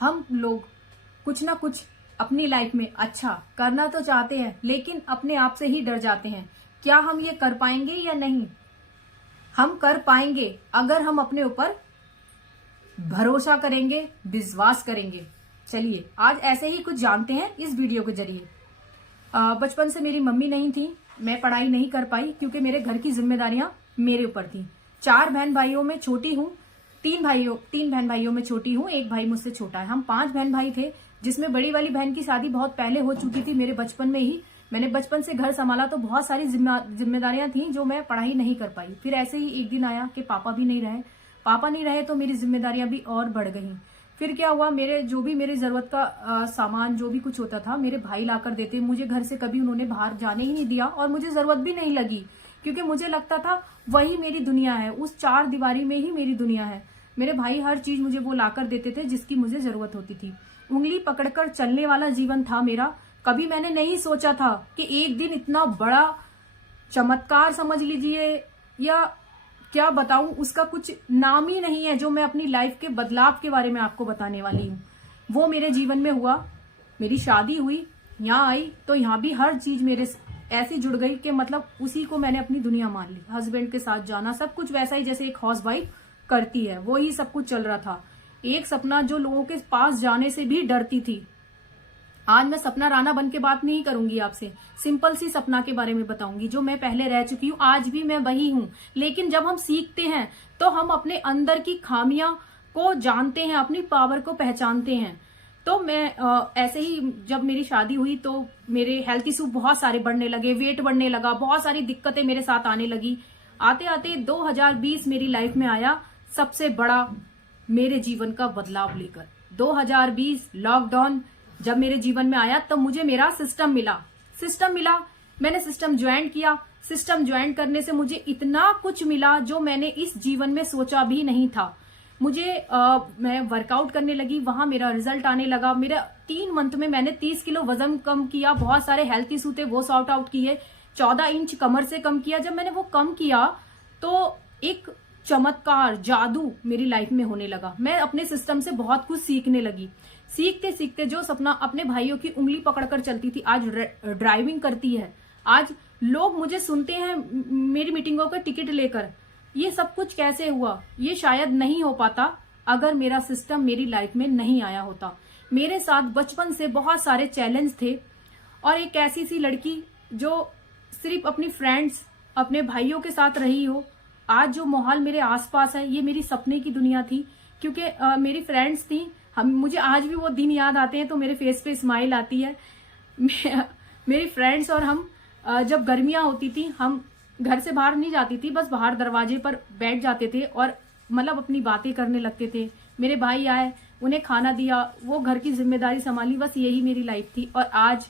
हम लोग कुछ ना कुछ अपनी लाइफ में अच्छा करना तो चाहते हैं, लेकिन अपने आप से ही डर जाते हैं। क्या हम ये कर पाएंगे या नहीं? हम कर पाएंगे अगर हम अपने ऊपर भरोसा करेंगे, विश्वास करेंगे। चलिए आज ऐसे ही कुछ जानते हैं इस वीडियो के जरिए। बचपन से मेरी मम्मी नहीं थी, मैं पढ़ाई नहीं कर पाई क्योंकि मेरे घर की जिम्मेदारियां मेरे ऊपर थी। 4 बहन भाइयों में छोटी हूँ, 3 बहन भाइयों में छोटी हूँ, एक भाई मुझसे छोटा है। हम 5 बहन भाई थे, जिसमें बड़ी वाली बहन की शादी बहुत पहले हो चुकी थी। मेरे बचपन में ही मैंने बचपन से घर संभाला, तो बहुत सारी जिम्मेदारियां थी जो मैं पढ़ाई नहीं कर पाई। फिर ऐसे ही एक दिन आया कि पापा नहीं रहे तो मेरी जिम्मेदारियां भी और बढ़ गई। फिर क्या हुआ, मेरे जरूरत का सामान जो भी कुछ होता था मेरे भाई लाकर देते। मुझे घर से कभी उन्होंने बाहर जाने ही नहीं दिया और मुझे जरूरत भी नहीं लगी, क्योंकि मुझे लगता था वही मेरी दुनिया है, उस 4 दीवारी में ही मेरी दुनिया है। मेरे भाई हर चीज मुझे वो लाकर देते थे जिसकी मुझे जरूरत होती थी। उंगली पकड़कर चलने वाला जीवन था मेरा। कभी मैंने नहीं सोचा था कि एक दिन इतना बड़ा चमत्कार समझ लीजिए या क्या बताऊं, उसका कुछ नाम ही नहीं है, जो मैं अपनी लाइफ के बदलाव के बारे में आपको बताने वाली हूँ। वो मेरे जीवन में हुआ। मेरी शादी हुई, यहाँ आई तो यहाँ भी हर चीज मेरे ऐसी जुड़ गई कि मतलब उसी को मैंने अपनी दुनिया मान ली। हस्बैंड के साथ जाना, सब कुछ वैसा ही जैसे एक हाउसवाइफ करती है, वो ही सब कुछ चल रहा था। एक सपना जो लोगों के पास जाने से भी डरती थी। आज मैं सपना राणा बन के बात नहीं करूंगी आपसे, सिंपल सी सपना के बारे में बताऊंगी जो मैं पहले रह चुकी हूँ। आज भी मैं वही हूँ, लेकिन जब हम सीखते हैं तो हम अपने अंदर की खामियां को जानते हैं, अपनी पावर को पहचानते हैं। तो मैं ऐसे ही जब मेरी शादी हुई तो मेरे हेल्थ इशू बहुत सारे बढ़ने लगे, वेट बढ़ने लगा, बहुत सारी दिक्कतें मेरे साथ आने लगी। आते आते 2020 मेरी लाइफ में आया सबसे बड़ा मेरे जीवन का बदलाव लेकर। 2020 लॉकडाउन जब मेरे जीवन में आया तब मुझे मेरा सिस्टम मिला। मैंने सिस्टम ज्वाइन किया। सिस्टम ज्वाइन करने से मुझे इतना कुछ मिला जो मैंने इस जीवन में सोचा भी नहीं था। मैं वर्कआउट करने लगी, वहां मेरा रिजल्ट आने लगा। मेरा 3 मंथ में मैंने 30 किलो वजन कम किया। बहुत सारे हेल्थ इशू थे, वो सॉर्ट आउट किए। 14 इंच कमर से कम किया। जब मैंने वो कम किया तो एक चमत्कार, जादू मेरी लाइफ में होने लगा। मैं अपने सिस्टम से बहुत कुछ सीखने लगी। सीखते सीखते जो सपना अपने भाइयों की उंगली पकड़कर चलती थी, आज ड्राइविंग करती है। आज लोग मुझे सुनते हैं मेरी मीटिंगों का टिकट लेकर। ये सब कुछ कैसे हुआ? ये शायद नहीं हो पाता अगर मेरा सिस्टम मेरी लाइफ में नहीं आया होता। मेरे साथ बचपन से बहुत सारे चैलेंज थे, और एक ऐसी सी लड़की जो सिर्फ अपनी फ्रेंड्स, अपने भाइयों के साथ रही हो। आज जो माहौल मेरे आसपास है, ये मेरी सपने की दुनिया थी, क्योंकि मेरी फ्रेंड्स थी। मुझे आज भी वो दिन याद आते हैं तो मेरे फेस पे स्माइल आती है। मेरी फ्रेंड्स और हम जब गर्मियां होती थी, हम घर से बाहर नहीं जाती थी, बस बाहर दरवाजे पर बैठ जाते थे और मतलब अपनी बातें करने लगते थे। मेरे भाई आए, उन्हें खाना दिया, वो घर की जिम्मेदारी संभाली, बस यही मेरी लाइफ थी। और आज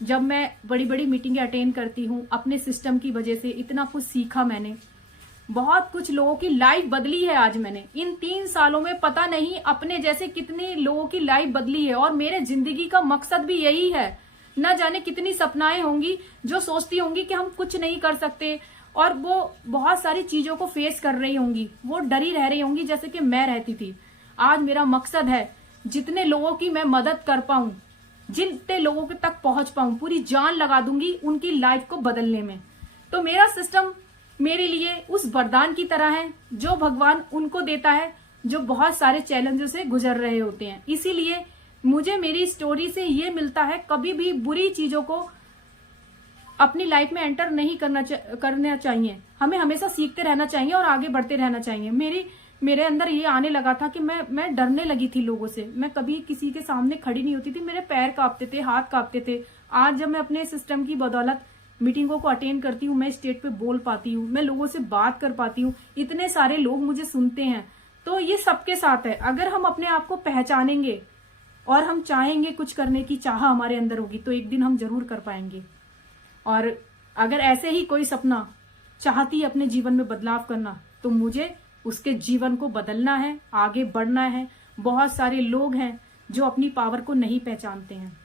जब मैं बड़ी बड़ी मीटिंगें अटेंड करती हूँ, अपने सिस्टम की वजह से इतना कुछ सीखा मैंने। बहुत कुछ लोगों की लाइफ बदली है। आज मैंने इन 3 सालों में पता नहीं अपने जैसे कितने लोगों की लाइफ बदली है, और मेरे जिंदगी का मकसद भी यही है। न जाने कितनी सपनाएं होंगी जो सोचती होंगी कि हम कुछ नहीं कर सकते, और वो बहुत सारी चीजों को फेस कर रही होंगी, वो डरी रह रही होंगी जैसे कि मैं रहती थी। आज मेरा मकसद है जितने लोगों की मैं मदद कर पाऊं, जितने लोगों के तक पहुंच पाऊं, पूरी जान लगा दूंगी उनकी लाइफ को बदलने में। तो मेरा सिस्टम मेरे लिए उस वरदान की तरह है जो भगवान उनको देता है जो बहुत सारे चैलेंजों से गुजर रहे होते हैं। इसीलिए मुझे मेरी स्टोरी से ये मिलता है, कभी भी बुरी चीजों को अपनी लाइफ में एंटर नहीं करना चाहिए। हमें हमेशा सीखते रहना चाहिए और आगे बढ़ते रहना चाहिए। मेरे अंदर ये आने लगा था कि मैं डरने लगी थी लोगों से। मैं कभी किसी के सामने खड़ी नहीं होती थी, मेरे पैर कांपते थे, हाथ कांपते थे। आज जब मैं अपने सिस्टम की बदौलत मीटिंगों को अटेंड करती हूँ, मैं स्टेज पे बोल पाती हूँ, मैं लोगों से बात कर पाती हूँ, इतने सारे लोग मुझे सुनते हैं। तो ये सबके साथ है। अगर हम अपने आप को पहचानेंगे और हम चाहेंगे, कुछ करने की चाह हमारे अंदर होगी, तो एक दिन हम जरूर कर पाएंगे। और अगर ऐसे ही कोई सपना चाहती है अपने जीवन में बदलाव करना, तो मुझे उसके जीवन को बदलना है, आगे बढ़ना है। बहुत सारे लोग हैं जो अपनी पावर को नहीं पहचानते हैं।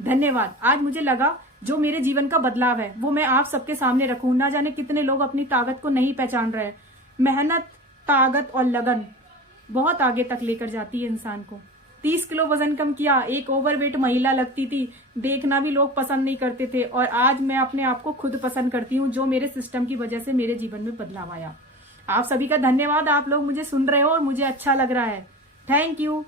धन्यवाद। आज मुझे लगा जो मेरे जीवन का बदलाव है वो मैं आप सबके सामने रखूं। ना जाने कितने लोग अपनी ताकत को नहीं पहचान रहे। मेहनत, ताकत और लगन बहुत आगे तक लेकर जाती है इंसान को। 30 किलो वजन कम किया, एक ओवरवेट महिला लगती थी, देखना भी लोग पसंद नहीं करते थे, और आज मैं अपने आप को खुद पसंद करती हूँ, जो मेरे सिस्टम की वजह से मेरे जीवन में बदलाव आया। आप सभी का धन्यवाद, आप लोग मुझे सुन रहे हो और मुझे अच्छा लग रहा है। Thank you.